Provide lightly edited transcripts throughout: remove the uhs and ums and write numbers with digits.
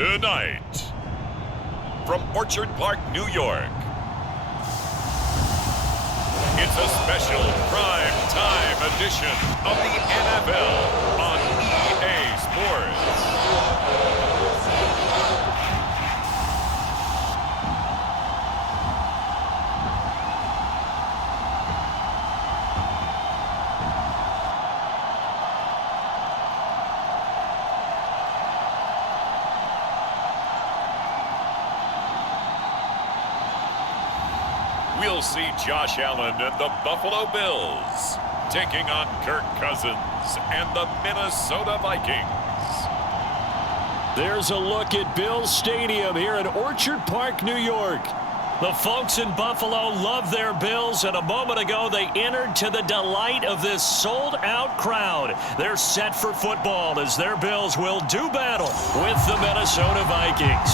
Tonight, from Orchard Park, New York, it's a special prime time edition of the NFL on EA Sports. We'll see Josh Allen and the Buffalo Bills taking on Kirk Cousins and the Minnesota Vikings. There's a look at Bills Stadium here in Orchard Park, New York. The folks in Buffalo love their Bills, and a moment ago they entered to the delight of this sold-out crowd. They're set for football as their Bills will do battle with the Minnesota Vikings.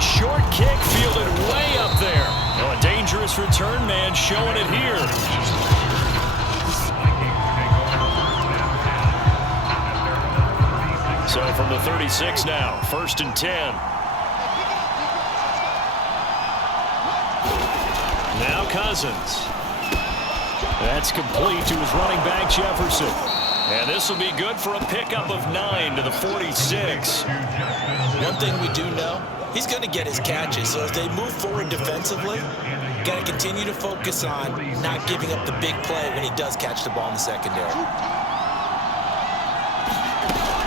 Short kick fielded way up there. Oh, a dangerous return man showing it here. So from the 36 now, 1st and 10. Now Cousins. That's complete to his running back Jefferson. And this will be good for a pickup of 9 to the 46. One thing we do know, he's going to get his catches. So as they move forward defensively, got to continue to focus on not giving up the big play when he does catch the ball in the secondary.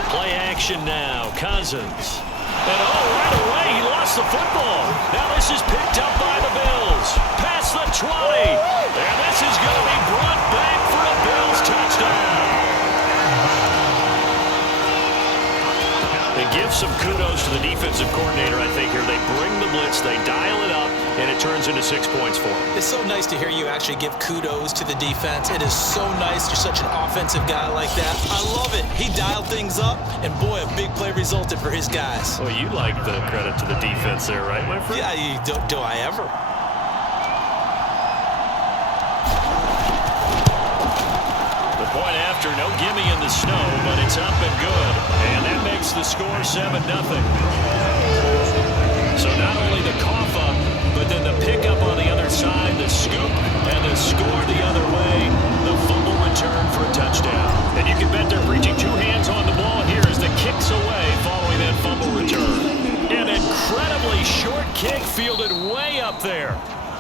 Play action now, Cousins. And right away he lost the football. Now this is picked up by the Bills. Past the 20. And this is going to be brought back for a Bills touchdown. They give some kudos to the defensive coordinator, I think, here. They bring the blitz, they dial it up, and it turns into 6 points for them. It's so nice to hear you actually give kudos to the defense. It is so nice. You're such an offensive guy like that. I love it. He dialed things up, and boy, a big play resulted for his guys. Well, you like the credit to the defense there, right, my friend? Yeah, do I ever? Point after, no gimme in the snow, but it's up and good. And that makes the score 7-0. So not only the cough up, but then the pickup on the other side, the scoop, and the score the other way, the fumble return for a touchdown. And you can bet they're reaching 2 hands on the ball here as the kick's away following that fumble return. An incredibly short kick fielded way up there.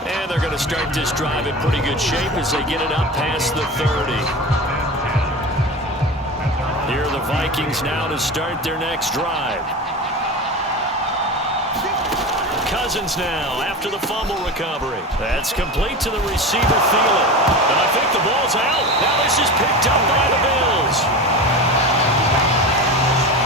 And they're going to start this drive in pretty good shape as they get it up past the 30. Here are the Vikings now to start their next drive. Cousins now after the fumble recovery. That's complete to the receiver, Thielen. And I think the ball's out. Now this is picked up by the Bills.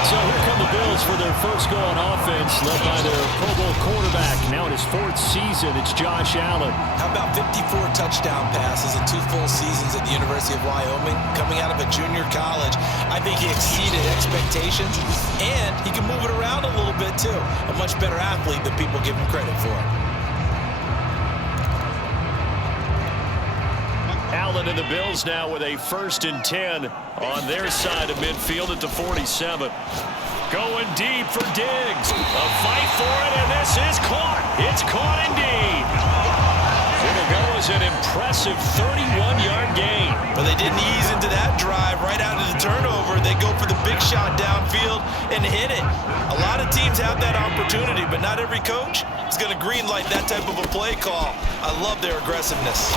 So here come the Bills for their first go on offense, led by their Pro Bowl quarterback. Now in his 4th season, it's Josh Allen. How about 54 touchdown passes in 2 full seasons at the University of Wyoming, coming out of a junior college? I think he exceeded expectations, and he can move it around a little bit, too. A much better athlete than people give him credit for. Allen and the Bills now with a 1st and 10 on their side of midfield at the 47. Going deep for Diggs. A fight for it, and this is caught. It's caught indeed. It'll go as an impressive 31-yard gain. Well, they didn't ease into that drive right out of the turnover. They go for the big shot downfield and hit it. A lot of teams have that opportunity, but not every coach is going to greenlight that type of a play call. I love their aggressiveness.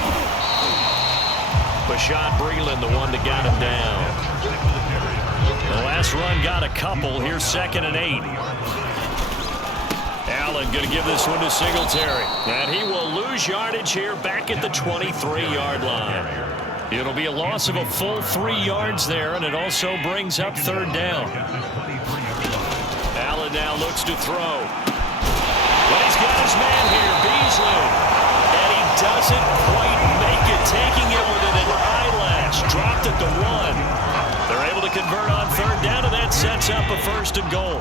Bashaud Breeland, the one that got him down. The last run got a couple. Here's 2nd and 8. Allen going to give this one to Singletary. And he will lose yardage here back at the 23-yard line. It'll be a loss of a full 3 yards there, and it also brings up 3rd down. Allen now looks to throw. But he's got his man here, Beasley. And he doesn't quite make it, taking it within an eyelash. Dropped at the 1. up a 1st and goal.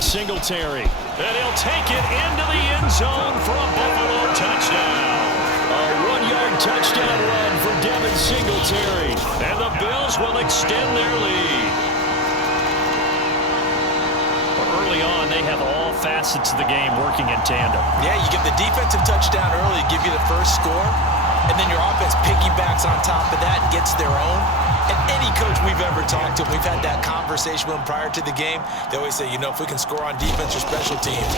Singletary. And he'll take it into the end zone for a Buffalo touchdown. A 1-yard touchdown run for Devin Singletary. And the Bills will extend their lead. Early on, they have all facets of the game working in tandem. Yeah, you get the defensive touchdown early, give you the first score, and then your offense piggybacks on top of that and gets their own. And any coach we've ever talked to, we've had that conversation with them prior to the game. They always say, if we can score on defense or special teams,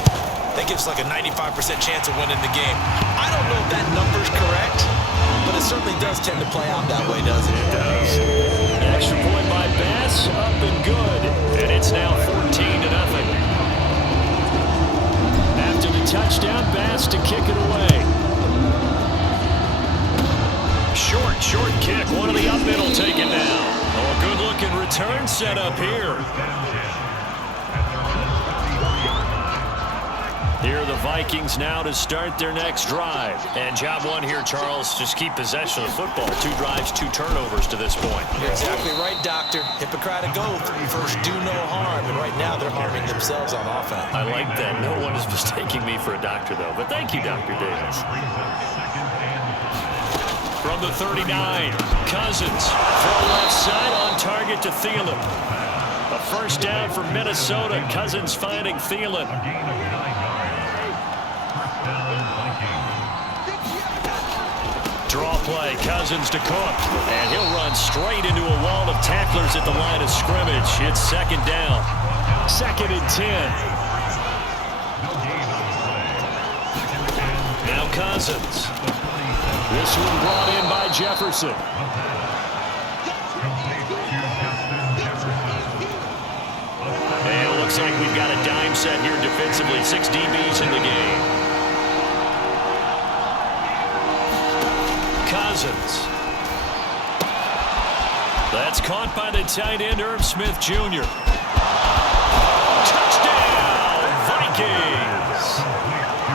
that gives us like a 95% chance of winning the game. I don't know if that number's correct, but it certainly does tend to play out that way, doesn't it? It does. Extra point by Bass, up and good. And it's now 14-0. After the touchdown, Bass to kick it away. Short kick. One of the up middle taken down. Oh, a good-looking return set up here. Here are the Vikings now to start their next drive. And job one here, Charles, just keep possession of the football. 2 drives, 2 turnovers to this point. You're exactly right, Doctor. Hippocratic oath. First, do no harm. And right now, they're harming themselves on offense. I like that. No one is mistaking me for a doctor, though. But thank you, Dr. Davis. From the 39, Cousins. Throw left side on target to Thielen. A first down for Minnesota. Cousins finding Thielen. Draw play, Cousins to Cook. And he'll run straight into a wall of tacklers at the line of scrimmage. It's 2nd down. 2nd and 10. Now Cousins. This one brought in by Jefferson. And it looks like we've got a dime set here defensively. 6 DBs in the game. Cousins. That's caught by the tight end, Herb Smith Jr. Touchdown, Vikings!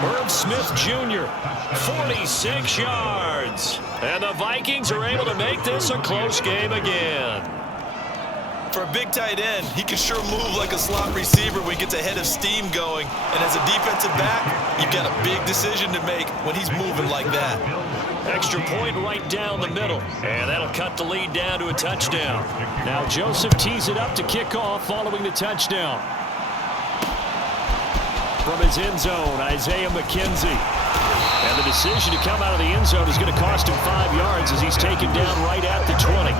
Herb Smith Jr., 46 yards. And the Vikings are able to make this a close game again. For a big tight end, he can sure move like a slot receiver when he gets a head of steam going. And as a defensive back, you've got a big decision to make when he's moving like that. Extra point right down the middle. And that'll cut the lead down to a touchdown. Now Joseph tees it up to kick off following the touchdown. From his end zone, Isaiah McKenzie. And the decision to come out of the end zone is going to cost him 5 yards as he's taken down right at the 20.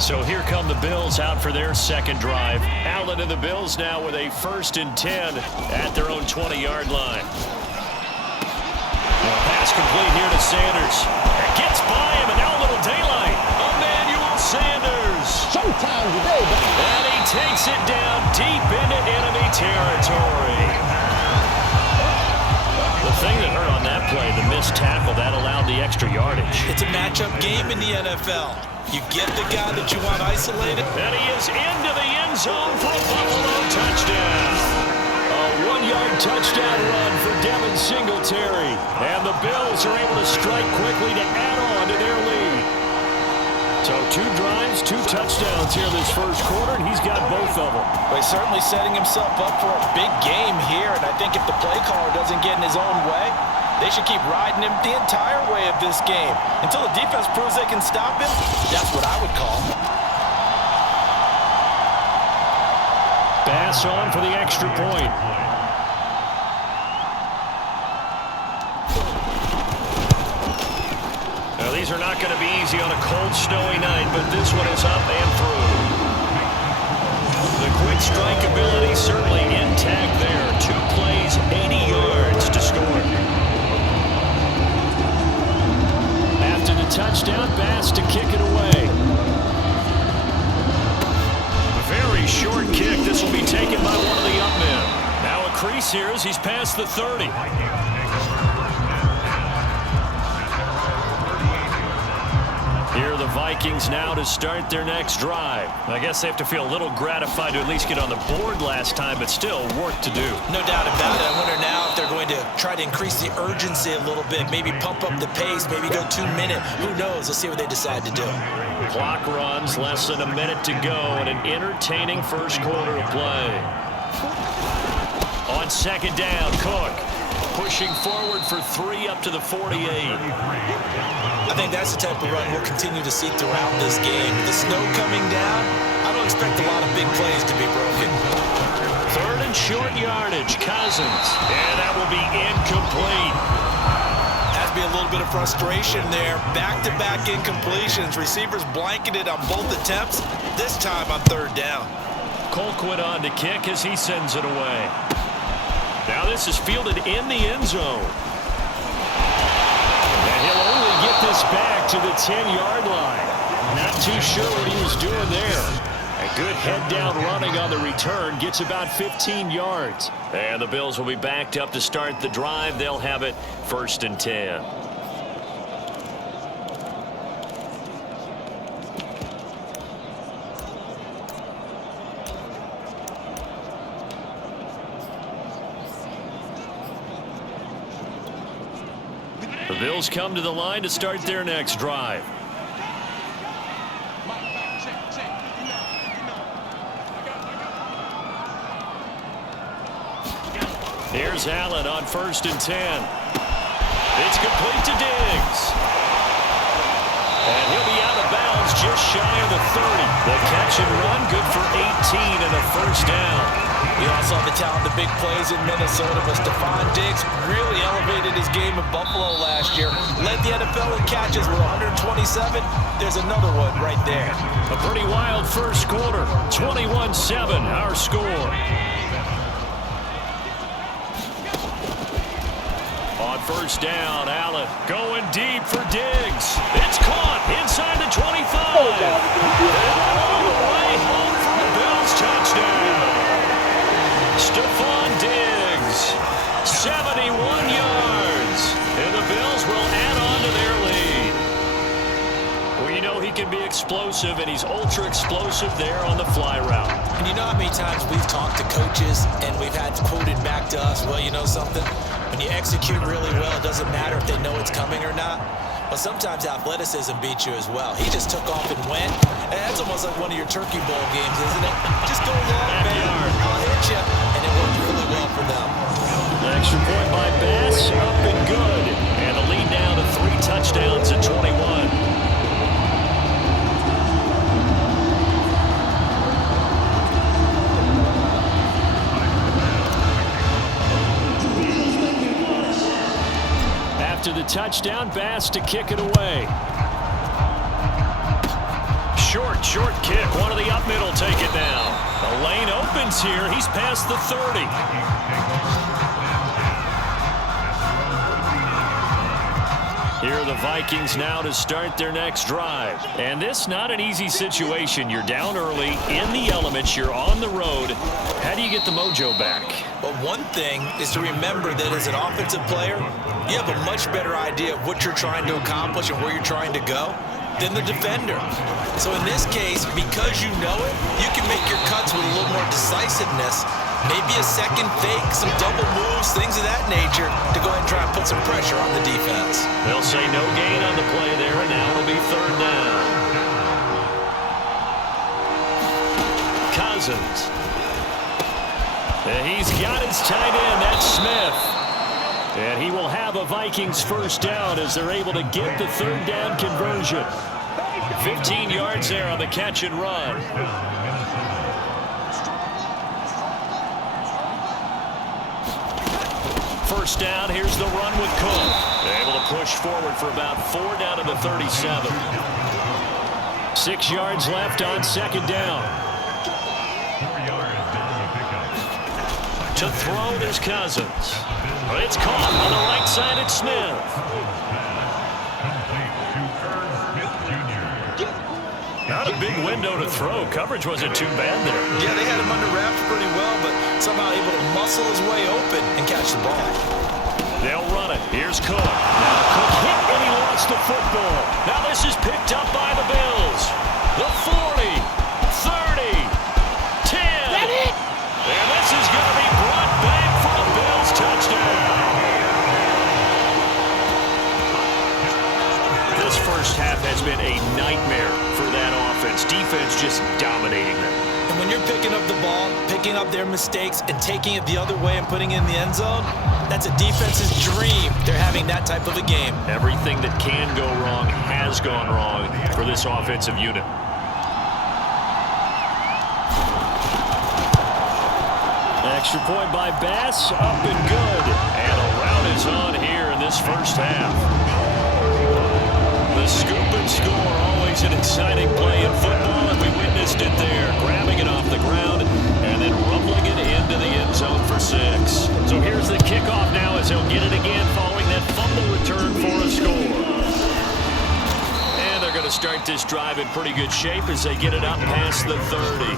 So here come the Bills out for their second drive. Allen and the Bills now with a 1st and 10 at their own 20-yard line. Pass complete here to Sanders. It gets by him, and now a little daylight. Emmanuel Sanders. Showtime today, baby. And he takes it down deep into enemy territory. The thing that hurt on that play, the missed tackle, that allowed the extra yardage. It's a matchup game in the NFL. You get the guy that you want isolated. And he is into the end zone for a Buffalo touchdown. A 1-yard touchdown run for Devin Singletary. And the Bills are able to strike quickly to add on to their lead. So 2 drives, 2 touchdowns here this first quarter, and he's got both of them. Well, he's certainly setting himself up for a big game here, and I think if the play caller doesn't get in his own way, they should keep riding him the entire way of this game. Until the defense proves they can stop him, that's what I would call. Bass on for the extra point. Now, these are not going to be easy on a cold, snowy night, but this one is up and through. The quick strike ability certainly intact there. 2 plays, 80 yards to score. After the touchdown, Bass to kick it away. Very short kick. This will be taken by one of the up men. Now a crease here as he's past the 30. Here are the Vikings now to start their next drive. I guess they have to feel a little gratified to at least get on the board last time, but still work to do. No doubt about it. I wonder now if they're going to try to increase the urgency a little bit, maybe pump up the pace, maybe go 2 minute. Who knows? Let's see what they decide to do. Clock runs, less than a minute to go, and an entertaining first quarter of play. On second down, Cook pushing forward for 3 up to the 48. I think that's the type of run we'll continue to see throughout this game. The snow coming down, I don't expect a lot of big plays to be broken. Third and short yardage, Cousins, and that will be incomplete. Has to be a little bit of frustration there. Back-to-back incompletions. Receivers blanketed on both attempts, this time on third down. Colquitt on to kick as he sends it away. Now this is fielded in the end zone. And he'll only get this back to the 10-yard line. Not too sure what he was doing there. A good head-down running on the return gets about 15 yards. And the Bills will be backed up to start the drive. They'll have it 1st and 10. The Bills come to the line to start their next drive. Here's Allen on 1st and 10. It's complete to Diggs. And he'll be out of bounds just shy of the 30. The catch and run good for 18 and a first down. We all saw the talent, the big plays in Minnesota, but Stephon Diggs really elevated his game in Buffalo last year. Led the NFL in catches with 127. There's another one right there. A pretty wild first quarter. 21-7, our score. On first down, Allen going deep for Diggs. It's caught inside the 25. And all the way home for the Bills touchdown. Stephon Diggs, 71 yards, and the Bills will add on to their lead. Well, you know he can be explosive, and he's ultra-explosive there on the fly route. And you know how many times we've talked to coaches, and we've had quoted back to us, well, you know something? When you execute really well, it doesn't matter if they know it's coming or not. But sometimes athleticism beats you as well. He just took off and went. And that's almost like one of your Turkey Bowl games, isn't it? Just go long, man. I'll hit you. And it worked really well for them. Extra point by Bass, up and good. And the lead now to 3 touchdowns at 21. After the touchdown, Bass to kick it away. Short kick. One of the up middle take it down. The lane opens here. He's past the 30. Here are the Vikings now to start their next drive. And this not an easy situation. You're down early, in the elements, you're on the road. How do you get the mojo back? Well, one thing is to remember that as an offensive player, you have a much better idea of what you're trying to accomplish and where you're trying to go than the defender. So in this case, because you know it, you can make your cuts with a little more decisiveness. Maybe a second fake, some double moves, things of that nature to go ahead and try and put some pressure on the defense. They'll say no gain on the play there, and now it'll be 3rd down. Cousins. And he's got his tight end, that's Smith. And he will have a Vikings first down as they're able to get the 3rd down conversion. 15 yards there on the catch and run. First down, here's the run with Cook. Able to push forward for about 4 down to the 37. 6 yards left on 2nd down. To throw, there's Cousins. It's caught on the right side at Smith. Not a big window to throw. Coverage wasn't too bad there. Yeah, they had him under wraps pretty well, but somehow able to muscle his way open and catch the ball. They'll run it. Here's Cook. Now Cook hit and he lost gets the football. Now this is picked up by the Bills. The 40, 30, 10. That it? And this is going to be brought back for a Bills touchdown. This first half has been a nightmare for that offense. Defense just dominating them. And when you're picking up the ball, picking up their mistakes, and taking it the other way and putting it in the end zone, that's a defense's dream. They're having that type of a game. Everything that can go wrong has gone wrong for this offensive unit. Extra point by Bass, up and good. And a rout is on here in this first half. The scoop and score, always an exciting play in football, and we witnessed it there. Grabbing it off the ground and then rumbling it into the end zone for 6. So here's the kickoff now as he'll get it again following that fumble return for a score. And they're going to start this drive in pretty good shape as they get it up past the 30.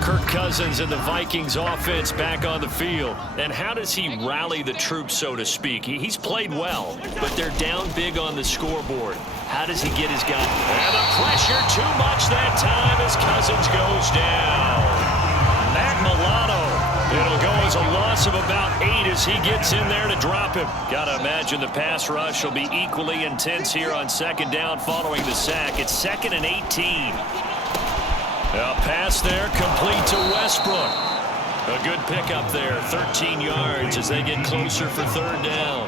Kirk Cousins and the Vikings offense back on the field. And how does he rally the troops, so to speak? He's played well, but they're down big on the scoreboard. How does he get his guy? And the pressure too much that time as Cousins goes down. Matt Milano. It'll go as a loss of about 8 as he gets in there to drop him. Gotta imagine the pass rush will be equally intense here on second down following the sack. It's 2nd and 18. A pass there, complete to Westbrook. A good pickup there, 13 yards as they get closer for 3rd down.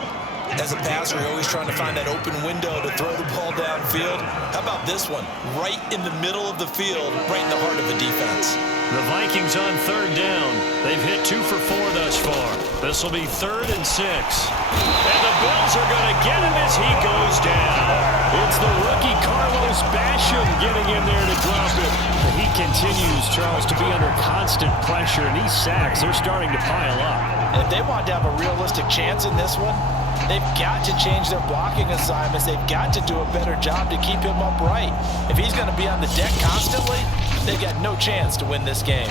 As a passer, you're always trying to find that open window to throw the ball downfield. How about this one? Right in the middle of the field, right in the heart of the defense. The Vikings on 3rd down. They've hit 2 for 4 thus far. This will be 3rd and 6. And the Bills are going to get him as he goes down. It's the rookie Carlos Basham getting in there to drop it. He continues, Charles, to be under constant pressure, and these sacks, they're starting to pile up. And if they want to have a realistic chance in this one, they've got to change their blocking assignments. They've got to do a better job to keep him upright. If he's going to be on the deck constantly, they've got no chance to win this game.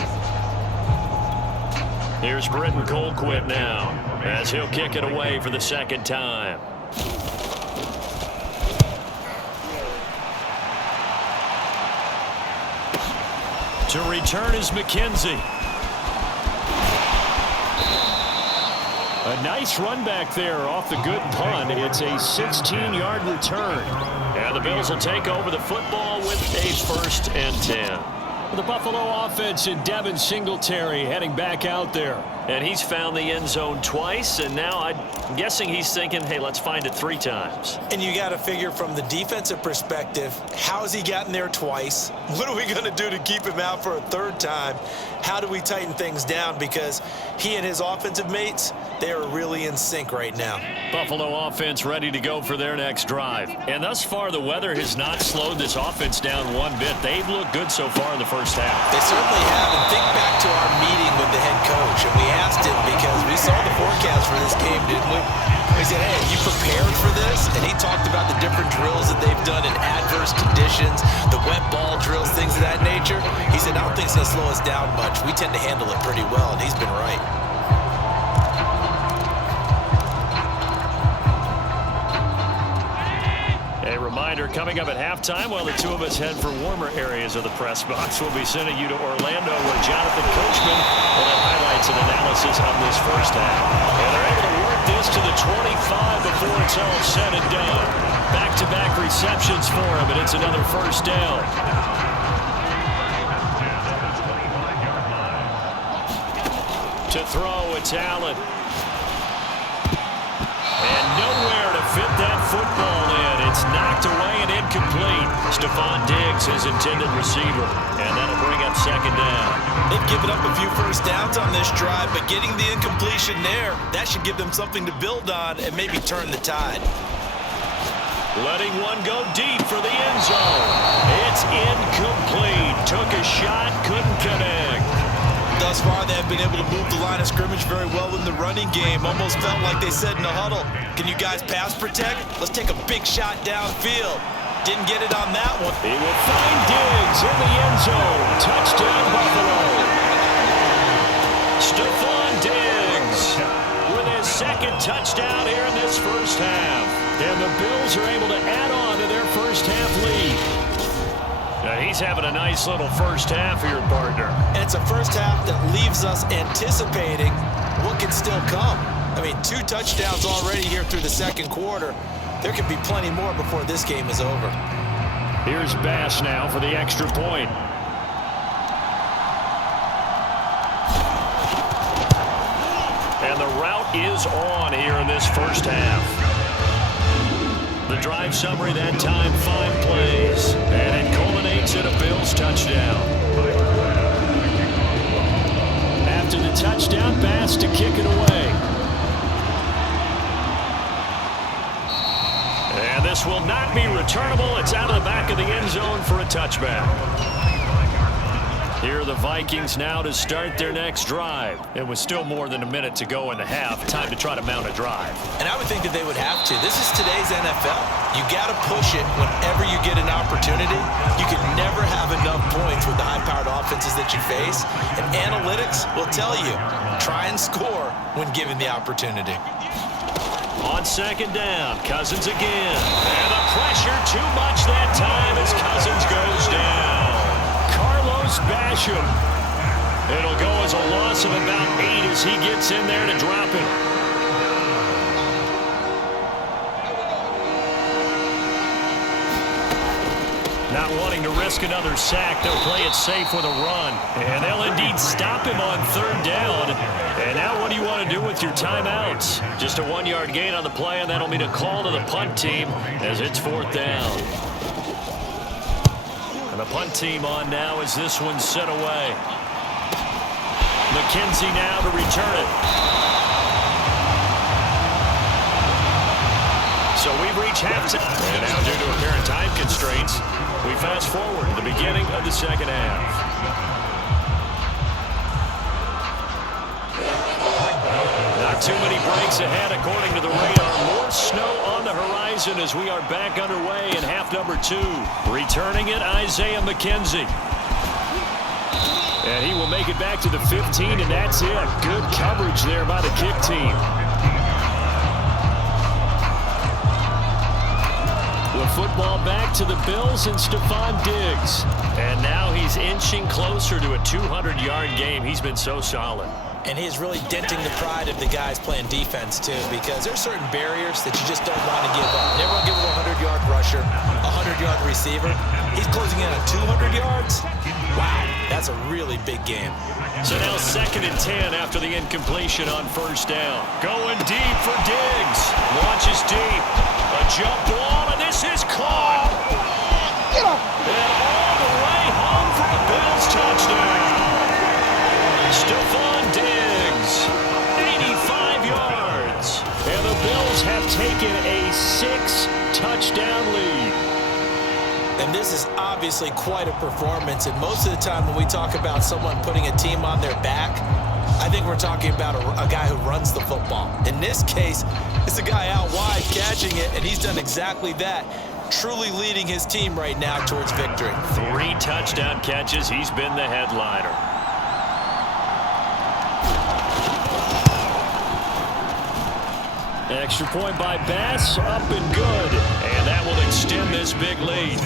Here's Britton Colquitt now as he'll kick it away for the 2nd time. To return is McKenzie. A nice run back there off the good punt. It's a 16-yard return. And the Bills will take over the football with a 1st and 10. The Buffalo offense and Devin Singletary heading back out there. And he's found the end zone twice, and now I'm guessing he's thinking, hey, let's find it 3 times. And you got to figure from the defensive perspective, how has he gotten there twice? What are we going to do to keep him out for a 3rd time? How do we tighten things down? Because he and his offensive mates, they are really in sync right now. Buffalo offense ready to go for their next drive. And thus far, the weather has not slowed this offense down one bit. They've looked good so far in the first half. They certainly have. And think back to our meeting with the head coach. And we asked him because we saw the forecast for this game, didn't we? We said, hey, are you prepared for this? And he talked about the different drills that they've done in adverse conditions, the wet ball drills, things of that nature. He said, I don't think it's going to slow us down much. We tend to handle it pretty well, and he's been right. A reminder coming up at halftime while the two of us head for warmer areas of the press box. We'll be sending you to Orlando where Jonathan Coachman will have highlights and analysis of this first half. And they're able to work this to the 25 before it's all said and done. Back-to-back receptions for him, and it's another 1st down. To throw, it's Allen. And nowhere to fit that football in. It's knocked away and incomplete. Stephon Diggs, his intended receiver. And that'll bring up 2nd down. They've given up a few 1st downs on this drive, but getting the incompletion there, that should give them something to build on and maybe turn the tide. Letting one go deep for the end zone. It's incomplete. Took a shot, couldn't connect. Thus far, they have been able to move the line of scrimmage very well in the running game. Almost felt like they said in the huddle, can you guys pass protect? Let's take a big shot downfield. Didn't get it on that one. He will find Diggs in the end zone. Touchdown, Buffalo. Stephon Diggs with his 2nd touchdown here in this first half. And the Bills are able to add on to their first half lead. Now he's having a nice little first half here, partner. And it's a first half that leaves us anticipating what can still come. I mean, 2 touchdowns already here through the second quarter. There could be plenty more before this game is over. Here's Bass now for the extra point. And the route is on here in this first half. The drive summary that time, 5 plays. And it culminates in a Bills touchdown. After the touchdown, Bass to kick it away. And this will not be returnable. It's out of the back of the end zone for a touchback. Here are the Vikings now to start their next drive. It was still more than a minute to go in the half. Time to try to mount a drive. And I would think that they would have to. This is today's NFL. You got to push it whenever you get an opportunity. You can never have enough points with the high-powered offenses that you face. And analytics will tell you, try and score when given the opportunity. On second down, Cousins again. And the pressure too much that time as Cousins goes down. Basham. It'll go as a loss of about 8 as he gets in there to drop it. Not wanting to risk another sack, they'll play it safe with a run. And they'll indeed stop him on third down. And now what do you want to do with your timeouts? Just a 1-yard gain on the play, and that'll mean a call to the punt team as it's 4th down. The punt team on now as this one's set away. McKenzie now to return it. So we've reached halftime. And now due to apparent time constraints, we fast forward to the beginning of the second half. Not too many breaks ahead according to the radar. More snow on the horizon as we are back underway in half number 2. Returning it, Isaiah McKenzie. And he will make it back to the 15, and that's it. Good coverage there by the kick team. The football back to the Bills and Stephon Diggs. And now he's inching closer to a 200-yard game. He's been so solid. And he is really denting the pride of the guys playing defense, too, because there's certain barriers that you just don't want to give up. Never want to give up a 100-yard rusher, a 100-yard receiver. He's closing in on 200 yards. Wow, that's a really big game. So now 2nd and 10 after the incompletion on first down. Going deep for Diggs. Launches deep. A jump ball, and this is caught. And all the way home for a Bills touchdown. Stephon Diggs, 85 yards. And the Bills have taken a 6-touchdown lead. And this is obviously quite a performance. And most of the time when we talk about someone putting a team on their back, I think we're talking about a guy who runs the football. In this case, it's a guy out wide catching it, and he's done exactly that, truly leading his team right now towards victory. 3 touchdown catches. He's been the headliner. Extra point by Bass, up and good. And that will extend this big lead.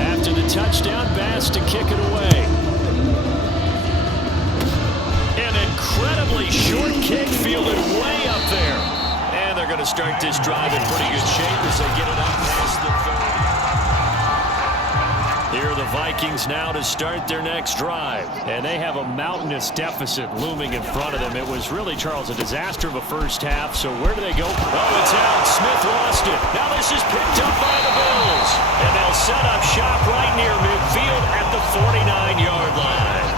After the touchdown, Bass to kick it away. An incredibly short kick fielded way up there. And they're going to start this drive in pretty good shape as they get it up past the 30. Here are the Vikings now to start their next drive. And they have a mountainous deficit looming in front of them. It was really, Charles, a disaster of a first half. So where do they go? Oh, it's out. Smith lost it. Now this is picked up by the Bills. And they'll set up shop right near midfield at the 49-yard line.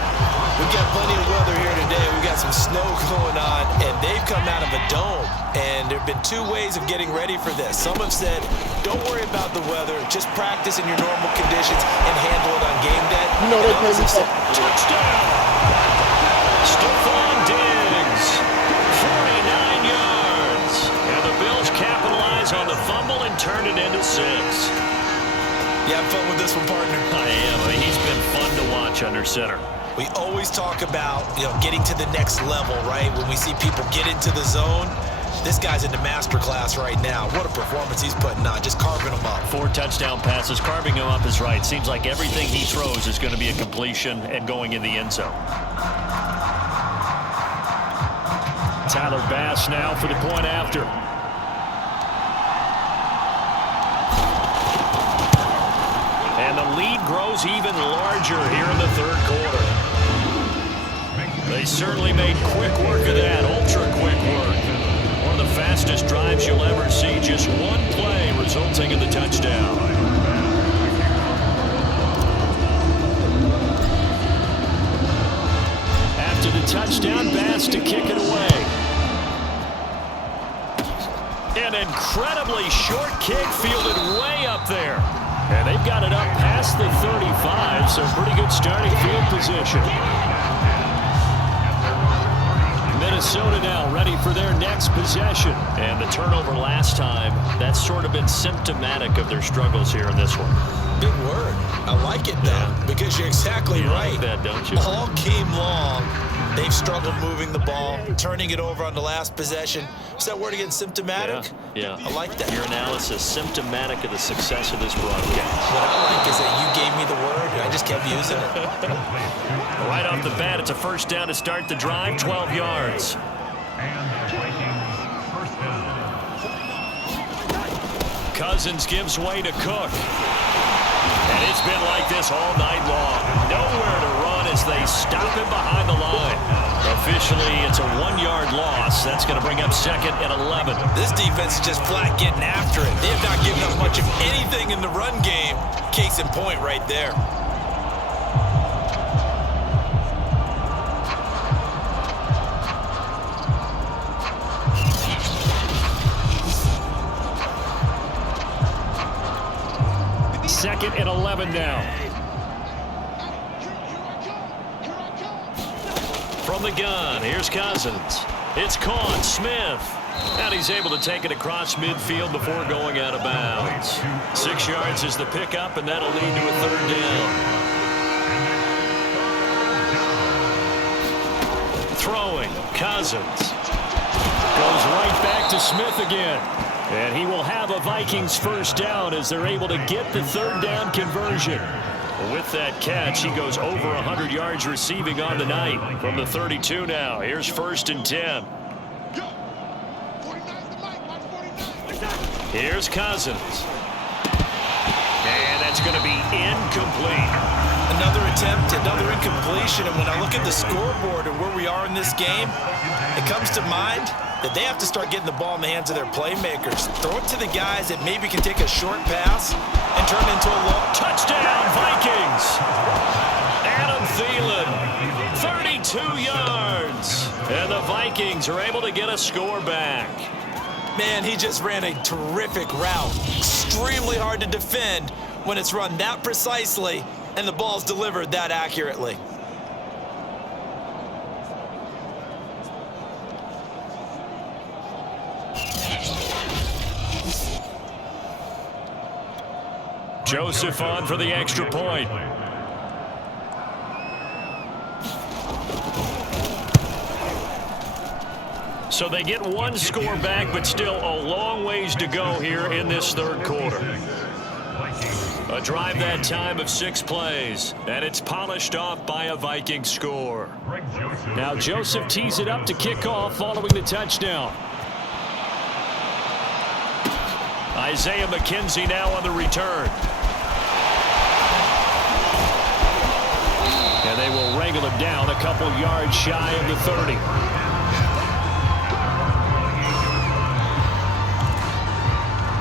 We've got plenty of weather here today. We've got some snow going on, and they've come out of a dome. And there have been 2 ways of getting ready for this. Some have said, don't worry about the weather. Just practice in your normal conditions and handle it on game day. You know they play with touchdown. Stephon Diggs, 49 yards. And the Bills capitalize on the fumble and turn it into 6. You have fun with this one, partner? I am. I mean, he's been fun to watch under center. We always talk about, getting to the next level, right? When we see people get into the zone, this guy's in the master class right now. What a performance he's putting on, just carving them up. 4 touchdown passes. Carving him up is right. Seems like everything he throws is going to be a completion and going in the end zone. Tyler Bass now for the point after. And the lead grows even larger here in the third quarter. They certainly made quick work of that, ultra quick work. One of the fastest drives you'll ever see, just one play resulting in the touchdown. After the touchdown, Bass to kick it away. An incredibly short kick fielded way up there. And they've got it up past the 35, so pretty good starting field position. Minnesota now ready for their next possession. And the turnover last time, that's sort of been symptomatic of their struggles here in this one. Big word. I like it, though, because you're exactly right. Like that, don't you? All game long, they've struggled moving the ball, turning it over on the last possession. Is that word again, symptomatic? Yeah. I like that. Your analysis, symptomatic of the success of this broadcast. What I like is that you gave me the word, and I just kept using it. Right off the bat, it's a first down to start the drive, 12 yards. Cousins gives way to Cook. And it's been like this all night long. Nowhere to run as they stop him behind the line. Officially, it's a 1-yard loss. That's going to bring up 2nd and 11. This defense is just flat getting after it. They have not given up much of anything in the run game. Case in point right there. Second and 11 now. From the gun, here's Cousins. It's caught, Smith. And he's able to take it across midfield before going out of bounds. 6 yards is the pickup, and that'll lead to a 3rd down. Throwing, Cousins. Goes right back to Smith again. And he will have a Vikings first down as they're able to get the 3rd down conversion. With that catch, he goes over 100 yards receiving on the night. From the 32 now, here's 1st and 10. Here's Cousins. And that's going to be incomplete. Another attempt, another incompletion. And when I look at the scoreboard and where we are in this game, it comes to mind that they have to start getting the ball in the hands of their playmakers. Throw it to the guys that maybe can take a short pass and turn it into a long. Touchdown, Vikings! Adam Thielen, 32 yards. And the Vikings are able to get a score back. Man, he just ran a terrific route. Extremely hard to defend when it's run that precisely and the ball's delivered that accurately. Joseph on for the extra point. So they get one score back, but still a long ways to go here in this third quarter. A drive that time of 6 plays, and it's polished off by a Viking score. Now Joseph tees it up to kick off following the touchdown. Isaiah McKenzie now on the return. And they will wrangle him down a couple yards shy of the 30.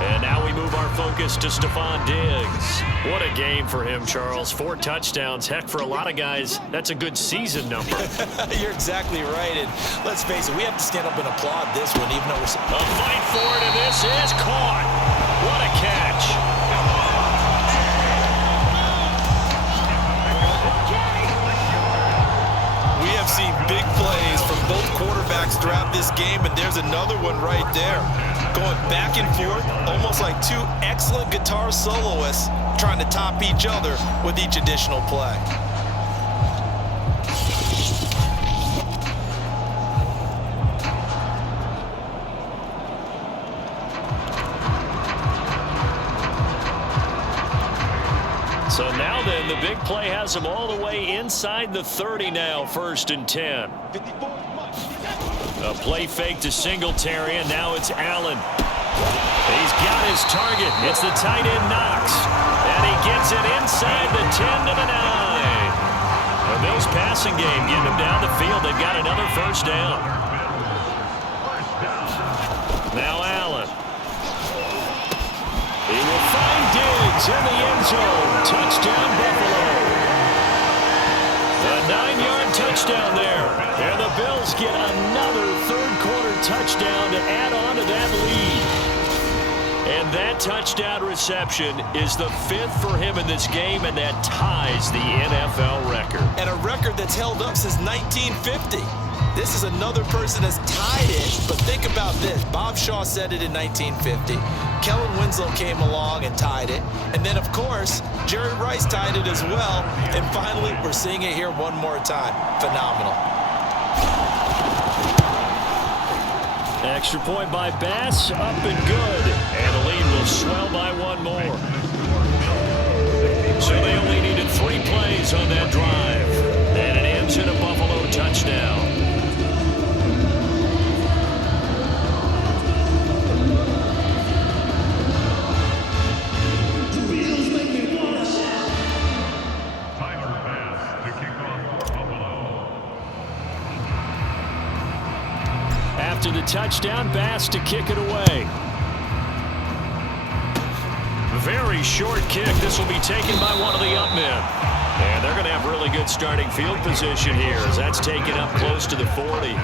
And now we move our focus to Stephon Diggs. What a game for him, Charles. 4 touchdowns. Heck, for a lot of guys, that's a good season number. You're exactly right. And let's face it, we have to stand up and applaud this one, even though we're... A fight for it, and this is caught. What a catch. We have seen big plays from both quarterbacks comebacks throughout this game, and there's another one right there. Going back and forth, almost like two excellent guitar soloists trying to top each other with each additional play. So now then, the big play has them all the way inside the 30 now, 1st and 10. A play fake to Singletary, and now it's Allen. He's got his target. It's the tight end Knox. And he gets it inside the 10 to the 9. The Bills passing game getting them down the field. They've got another 1st down. Now Allen. He will find Diggs in the end zone. Touchdown, Buffalo. A 9-yard touchdown there. And the Bills get another third-quarter touchdown to add on to that lead. And that touchdown reception is the 5th for him in this game, and that ties the NFL record. And a record that's held up since 1950. This is another person that's tied it, but think about this. Bob Shaw said it in 1950. Kellen Winslow came along and tied it. And then, of course, Jerry Rice tied it as well. And finally, we're seeing it here one more time. Phenomenal. Extra point by Bass, up and good. And the lead will swell by one more. So they only needed 3 plays on that drive. And it ends in a Buffalo touchdown. After the touchdown, Bass to kick it away. Very short kick. This will be taken by one of the up men. And they're going to have really good starting field position here as that's taken up close to the 40.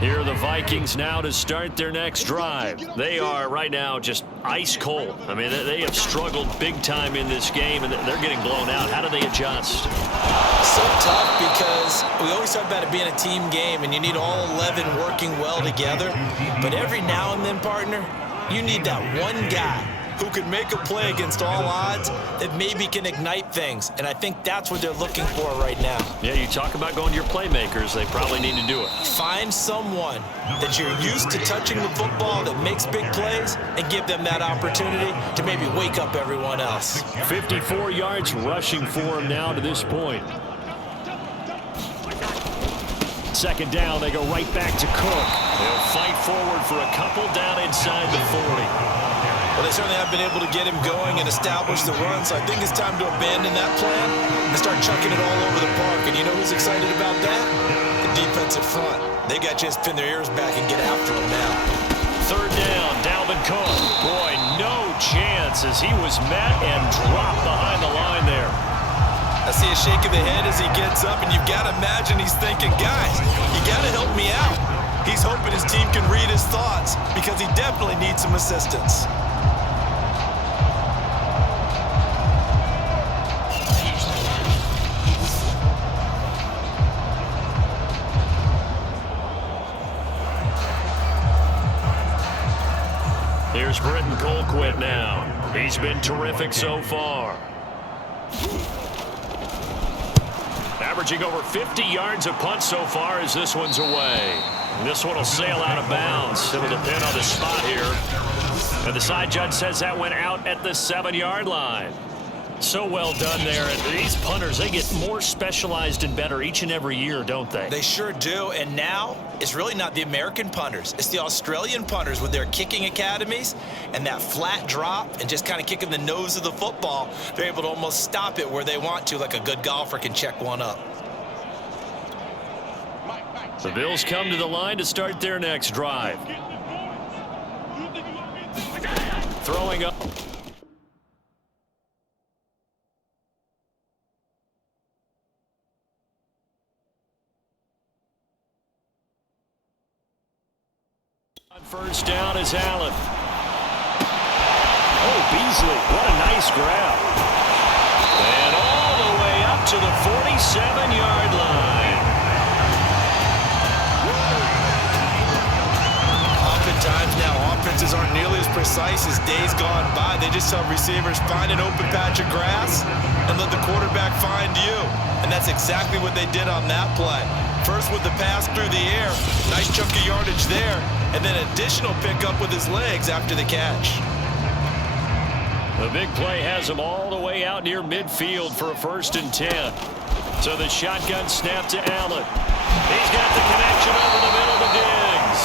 Here are the Vikings now to start their next drive. They are right now just ice cold. I mean, they have struggled big time in this game, and they're getting blown out. How do they adjust? So tough because we always talk about it being a team game, and you need all 11 working well together. But every now and then, partner, you need that one guy who can make a play against all odds that maybe can ignite things. And I think that's what they're looking for right now. Yeah, you talk about going to your playmakers. They probably need to do it. Find someone that you're used to touching the football that makes big plays and give them that opportunity to maybe wake up everyone else. 54 yards rushing for him now to this point. 2nd down, they go right back to Cook. They'll fight forward for a couple down inside the 40. Well, they certainly have been able to get him going and establish the run, so I think it's time to abandon that plan and start chucking it all over the park. And you know who's excited about that? The defensive front. They got a chance to pin their ears back and get after him now. 3rd down, Dalvin Cook. Boy, no chance as he was met and dropped behind the line there. I see a shake of the head as he gets up, and you've got to imagine he's thinking, guys, you got to help me out. He's hoping his team can read his thoughts because he definitely needs some assistance. Here's Britton Colquitt now. He's been terrific so far. Averaging over 50 yards a punt so far as this one's away. And this one will sail out of bounds. It'll depend on the spot here. And the side judge says that went out at the 7-yard line. So well done there. And these punters, they get more specialized and better each and every year, don't they? They sure do. And now it's really not the American punters. It's the Australian punters with their kicking academies and that flat drop and just kind of kicking the nose of the football. They're able to almost stop it where they want to, like a good golfer can check one up. The Bills come to the line to start their next drive. Throwing up. First down is Allen. Oh, Beasley, what a nice grab. And all the way up to the 47-yard line. Oftentimes now, offenses aren't nearly as precise as days gone by. They just tell receivers, find an open patch of grass and let the quarterback find you. And that's exactly what they did on that play. First with the pass through the air, nice chunk of yardage there, and then additional pickup with his legs after the catch. The big play has him all the way out near midfield for a 1st and 10. So the shotgun snap to Allen. He's got the connection over the middle to Diggs.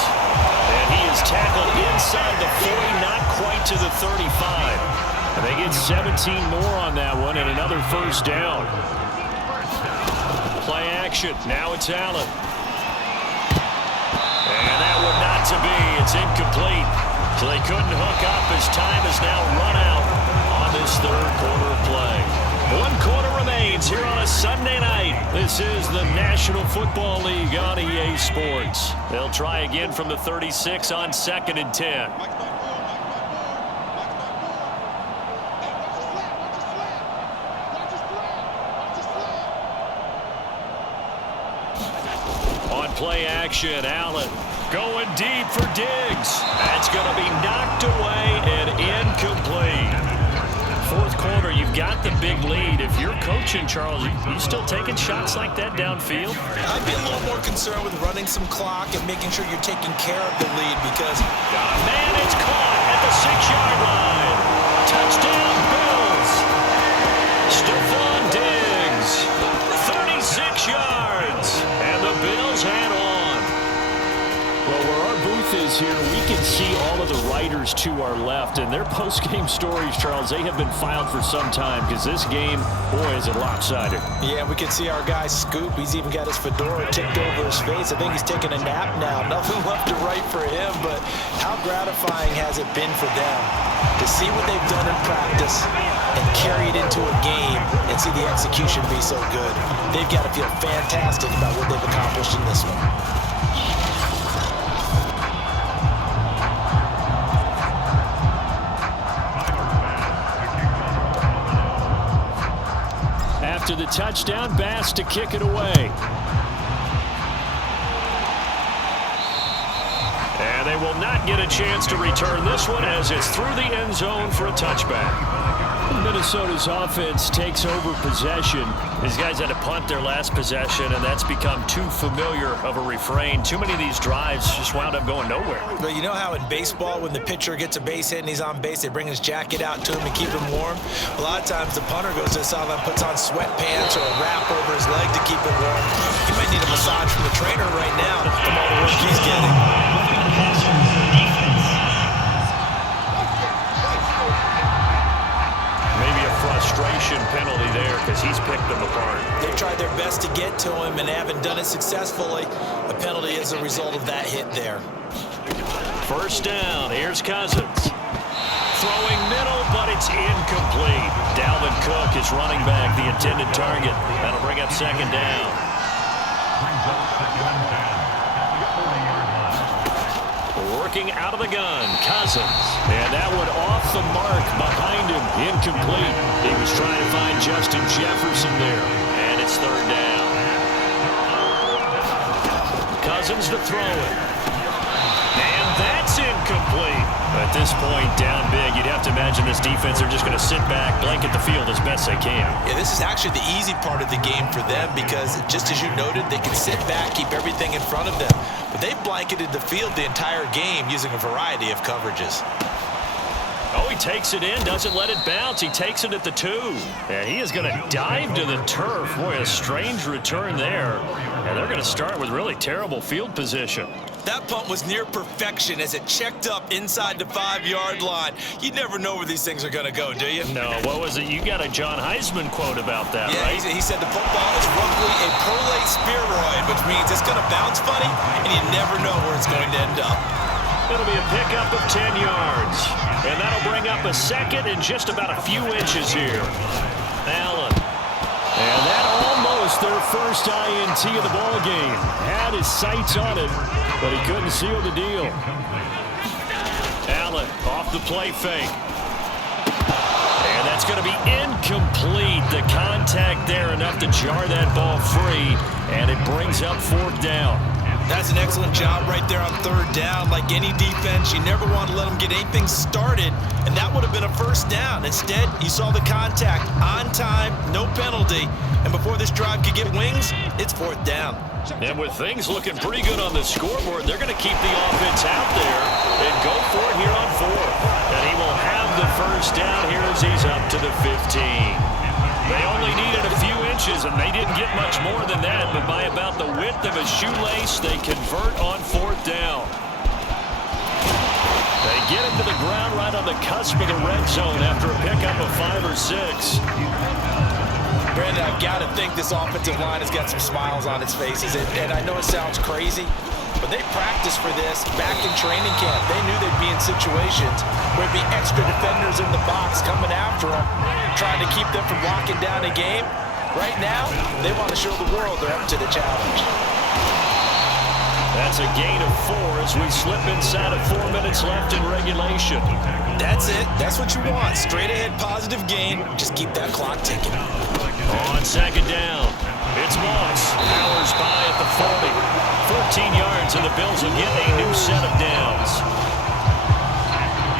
And he is tackled inside the 40, not quite to the 35. And they get 17 more on that one and another 1st down. Play action. Now it's Allen. And that one not to be. It's incomplete. So they couldn't hook up as time has now run out on this 3rd quarter of play. 1 quarter remains here on a Sunday night. This is the National Football League on EA Sports. They'll try again from the 36 on 2nd and 10. On play action, Allen going deep for Diggs. That's going to be knocked away and incomplete. 4th quarter, you've got the big lead. If you're coaching, Charles, you still taking shots like that downfield? I'd be a little more concerned with running some clock and making sure you're taking care of the lead because... Man, it's caught at the 6-yard line. Touchdown, Bills. Stephon Diggs, 36 yards, and the Bills head on. Well, where our booth is here, we can see all of the writers to our left, and their post-game stories, Charles, they have been filed for some time because this game, boy, is it lopsided. Yeah, we can see our guy Scoop. He's even got his fedora tipped over his face. I think he's taking a nap now. Nothing left to write for him, but how gratifying has it been for them to see what they've done in practice and carry it into a game and see the execution be so good. They've got to feel fantastic about what they've accomplished in this one. After the touchdown, Bass to kick it away. And they will not get a chance to return this one as it's through the end zone for a touchback. Minnesota's offense takes over possession. These guys had to punt their last possession, and that's become too familiar of a refrain. Too many of these drives just wound up going nowhere. But you know how in baseball, when the pitcher gets a base hit and he's on base, they bring his jacket out to him and keep him warm? A lot of times the punter goes to the sideline, puts on sweatpants or a wrap over his leg to keep it warm. He might need a massage from the trainer right now from all the work he's getting. Frustration penalty there because he's picked them apart. They tried their best to get to him and haven't done it successfully. A penalty as a result of that hit there. 1st down. Here's Cousins. Throwing middle, but it's incomplete. Dalvin Cook is running back, the intended target. That'll bring up 2nd down. Working out of the gun, Cousins. And that one off the mark behind him, incomplete. He was trying to find Justin Jefferson there. And it's 3rd down. Cousins to throw it. And that's incomplete. At this point, down big, you'd have to imagine this defense, they're just going to sit back, blanket the field as best they can. Yeah, this is actually the easy part of the game for them because, just as you noted, they can sit back, keep everything in front of them. But they've blanketed the field the entire game using a variety of coverages. Oh, he takes it in, doesn't let it bounce. He takes it at the 2. And he is going to dive to the turf. Boy, a strange return there. And they're going to start with really terrible field position. That punt was near perfection as it checked up inside the 5-yard line. You never know where these things are going to go, do you? No, what was it? You got a John Heisman quote about that, yeah, right? He said the football is roughly a prolate spheroid, which means it's going to bounce funny, and you never know where it's going to end up. It'll be a pickup of 10 yards. And that'll bring up a 2nd and just about a few inches here. Allen. And that almost their first INT of the ball game. Had his sights on it, but he couldn't seal the deal. Allen off the play fake. And that's going to be incomplete. The contact there enough to jar that ball free, and it brings up 4th down. That's an excellent job right there on 3rd down. Like any defense, you never want to let them get anything started, and that would have been a 1st down. Instead, you saw the contact on time, no penalty, and before this drive could get wings, it's 4th down. And with things looking pretty good on the scoreboard, they're going to keep the offense out there and go for it here on 4th. And he will have the 1st down here as he's up to the 15. They only needed a few inches, and they didn't get much more than that, but by about the width of a shoelace, they convert on 4th down. They get him to the ground right on the cusp of the red zone after a pickup of 5 or 6. Brandon, I've got to think this offensive line has got some smiles on its faces, and I know it sounds crazy, but they practiced for this back in training camp. They knew they'd be in situations where there'd be extra defenders in the box coming after them, trying to keep them from locking down a game. Right now, they want to show the world they're up to the challenge. That's a gain of 4 as we slip inside of 4 minutes left in regulation. That's it. That's what you want. Straight ahead positive gain. Just keep that clock ticking. On 2nd down, it's Moss. Powers by at the 40. 14 yards, and the Bills will get a new set of downs.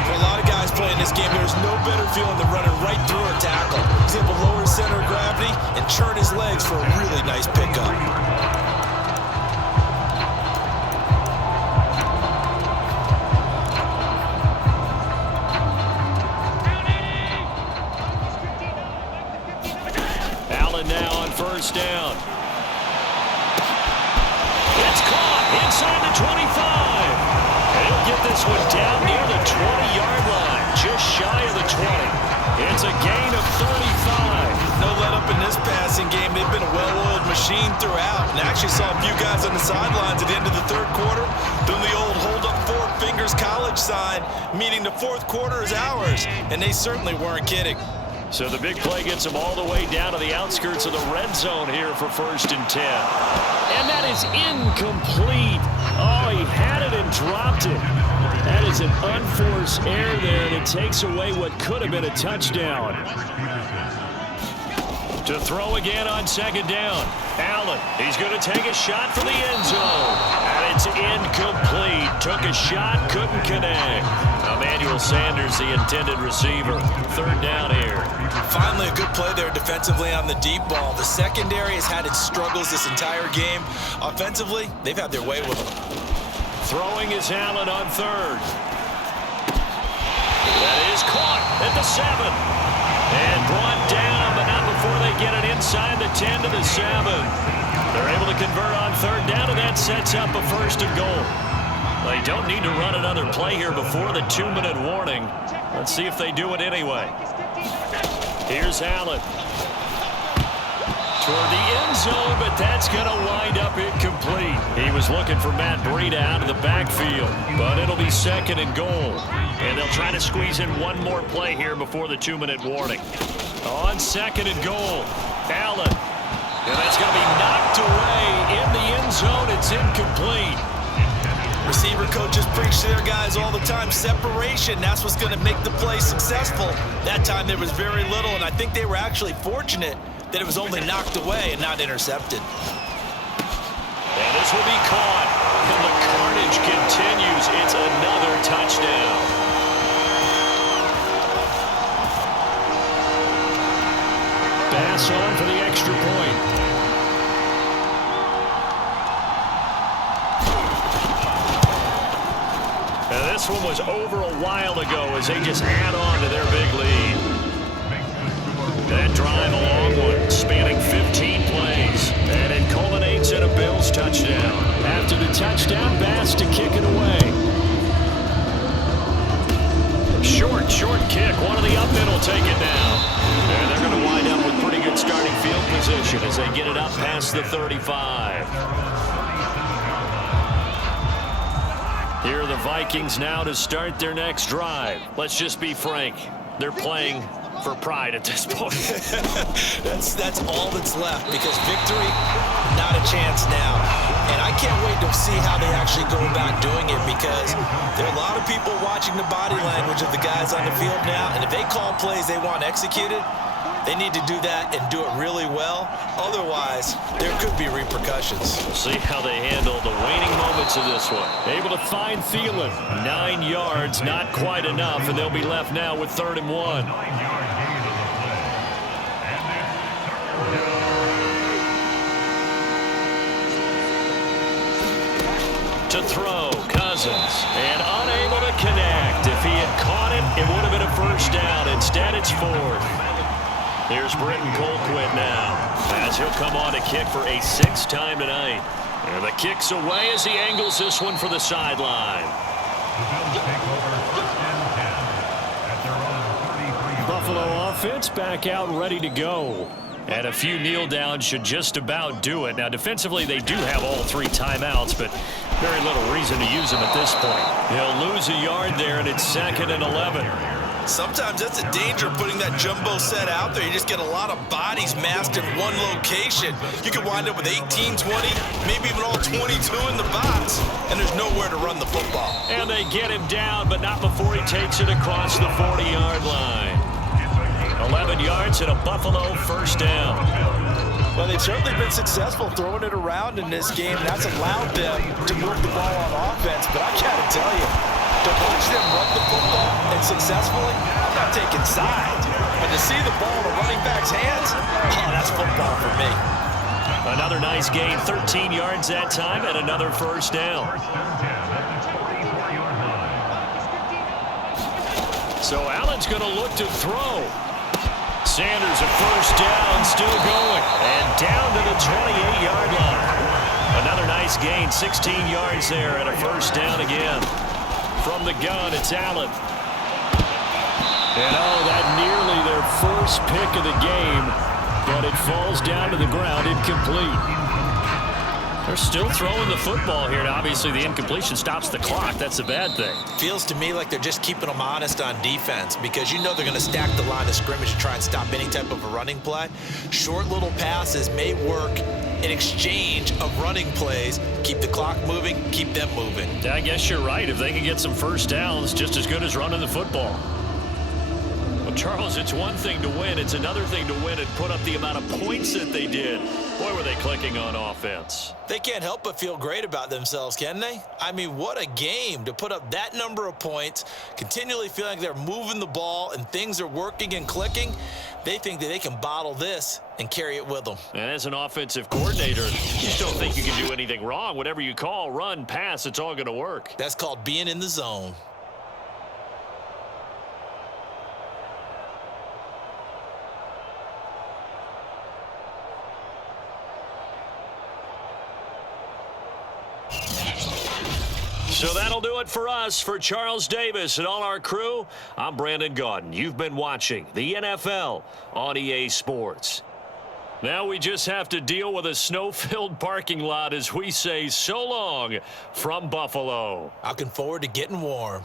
For a lot of guys playing this game, there's no better feeling than running right through a tackle. He's able to lower his center of gravity and churn his legs for a really nice pickup. Now on 1st down. It's caught inside the 25. And he'll get this one down near the 20-yard line, just shy of the 20. It's a gain of 35. No let up in this passing game. They've been a well-oiled machine throughout. And I actually saw a few guys on the sidelines at the end of the 3rd quarter doing the old hold up 4 fingers college sign, meaning the 4th quarter is ours. And they certainly weren't kidding. So the big play gets him all the way down to the outskirts of the red zone here for 1st and 10. And that is incomplete. Oh, he had it and dropped it. That is an unforced error there, and it takes away what could have been a touchdown. To throw again on 2nd down. Allen, he's going to take a shot for the end zone. And it's incomplete. Took a shot, couldn't connect. Emmanuel Sanders, the intended receiver. 3rd down here. Finally, a good play there defensively on the deep ball. The secondary has had its struggles this entire game. Offensively, they've had their way with them. Throwing is Allen on 3rd. That is caught at the 7. And brought down, but not before they get it inside the 10 to the 7. They're able to convert on 3rd down, and that sets up a 1st and goal. They don't need to run another play here before the 2-minute warning. Let's see if they do it anyway. Here's Allen. Toward the end zone, but that's going to wind up incomplete. He was looking for Matt Breida out of the backfield, but it'll be 2nd and goal. And they'll try to squeeze in one more play here before the 2-minute warning. On 2nd and goal, Allen. And that's going to be knocked away in the end zone. It's incomplete. Receiver coaches preach to their guys all the time. Separation, that's what's going to make the play successful. That time there was very little, and I think they were actually fortunate that it was only knocked away and not intercepted. And this will be caught. And the carnage continues. It's another touchdown. Pass on for the extra point. And this one was over a while ago as they just add on to their big lead. That drive, a long one, spanning 15 plays. And it culminates in a Bills touchdown. After the touchdown, Bass to kick it away. Short kick. One of the up men will take it now. And they're going to wind up with pretty good starting field position as they get it up past the 35. Here are the Vikings now to start their next drive. Let's just be frank. They're playing for pride at this point. That's all that's left, because victory, not a chance now. And I can't wait to see how they actually go about doing it, because there are a lot of people watching the body language of the guys on the field now, and if they call plays they want executed, they need to do that and do it really well. Otherwise, there could be repercussions. We'll see how they handle the waning moments of this one. Able to find Thielen. 9 yards, not quite enough, and they'll be left now with 3rd and 1. To throw, Cousins, and unable to connect. If he had caught it, it would have been a first down. Instead, it's 4th. Here's Britton Colquitt now, as he'll come on to kick for a 6th time tonight. And the kick's away as he angles this one for the sideline. Buffalo offense back out ready to go. And a few kneel downs should just about do it. Now, defensively, they do have all 3 timeouts, but very little reason to use them at this point. They'll lose a yard there, and it's 2nd and 11. Sometimes that's a danger putting that jumbo set out there. You just get a lot of bodies massed in one location. You could wind up with 18, 20, maybe even all 22 in the box, and there's nowhere to run the football. And they get him down, but not before he takes it across the 40-yard line. 11 yards and a Buffalo first down. Well, they've certainly been successful throwing it around in this game. That's allowed them to move the ball on offense. But I got to tell you, to watch them run the football and successfully, I'm not taking sides. But to see the ball in a running back's hands, oh, that's football for me. Another nice gain, 13 yards that time, and another first down. So Allen's going to look to throw. Sanders a first down, still going, and down to the 28-yard line. Another nice gain, 16 yards there, and a first down again. From the gun, it's Allen. And oh, that nearly their first pick of the game, but it falls down to the ground, incomplete. They're still throwing the football here, and obviously the incompletion stops the clock. That's a bad thing. Feels to me like they're just keeping them honest on defense because you know they're going to stack the line of scrimmage to try and stop any type of a running play. Short little passes may work in exchange of running plays. Keep the clock moving, keep them moving. I guess you're right. If they can get some first downs, just as good as running the football. Well, Charles, it's one thing to win. It's another thing to win and put up the amount of points that they did. Boy, were they clicking on offense. They can't help but feel great about themselves, can they? I mean, what a game to put up that number of points, continually feeling like they're moving the ball and things are working and clicking. They think that they can bottle this and carry it with them. And as an offensive coordinator, you just don't think you can do anything wrong. Whatever you call, run, pass, it's all going to work. That's called being in the zone. So that'll do it for us. For Charles Davis and all our crew, I'm Brandon Gaudin. You've been watching the NFL on EA Sports. Now we just have to deal with a snow-filled parking lot as we say so long from Buffalo. Looking forward to getting warm.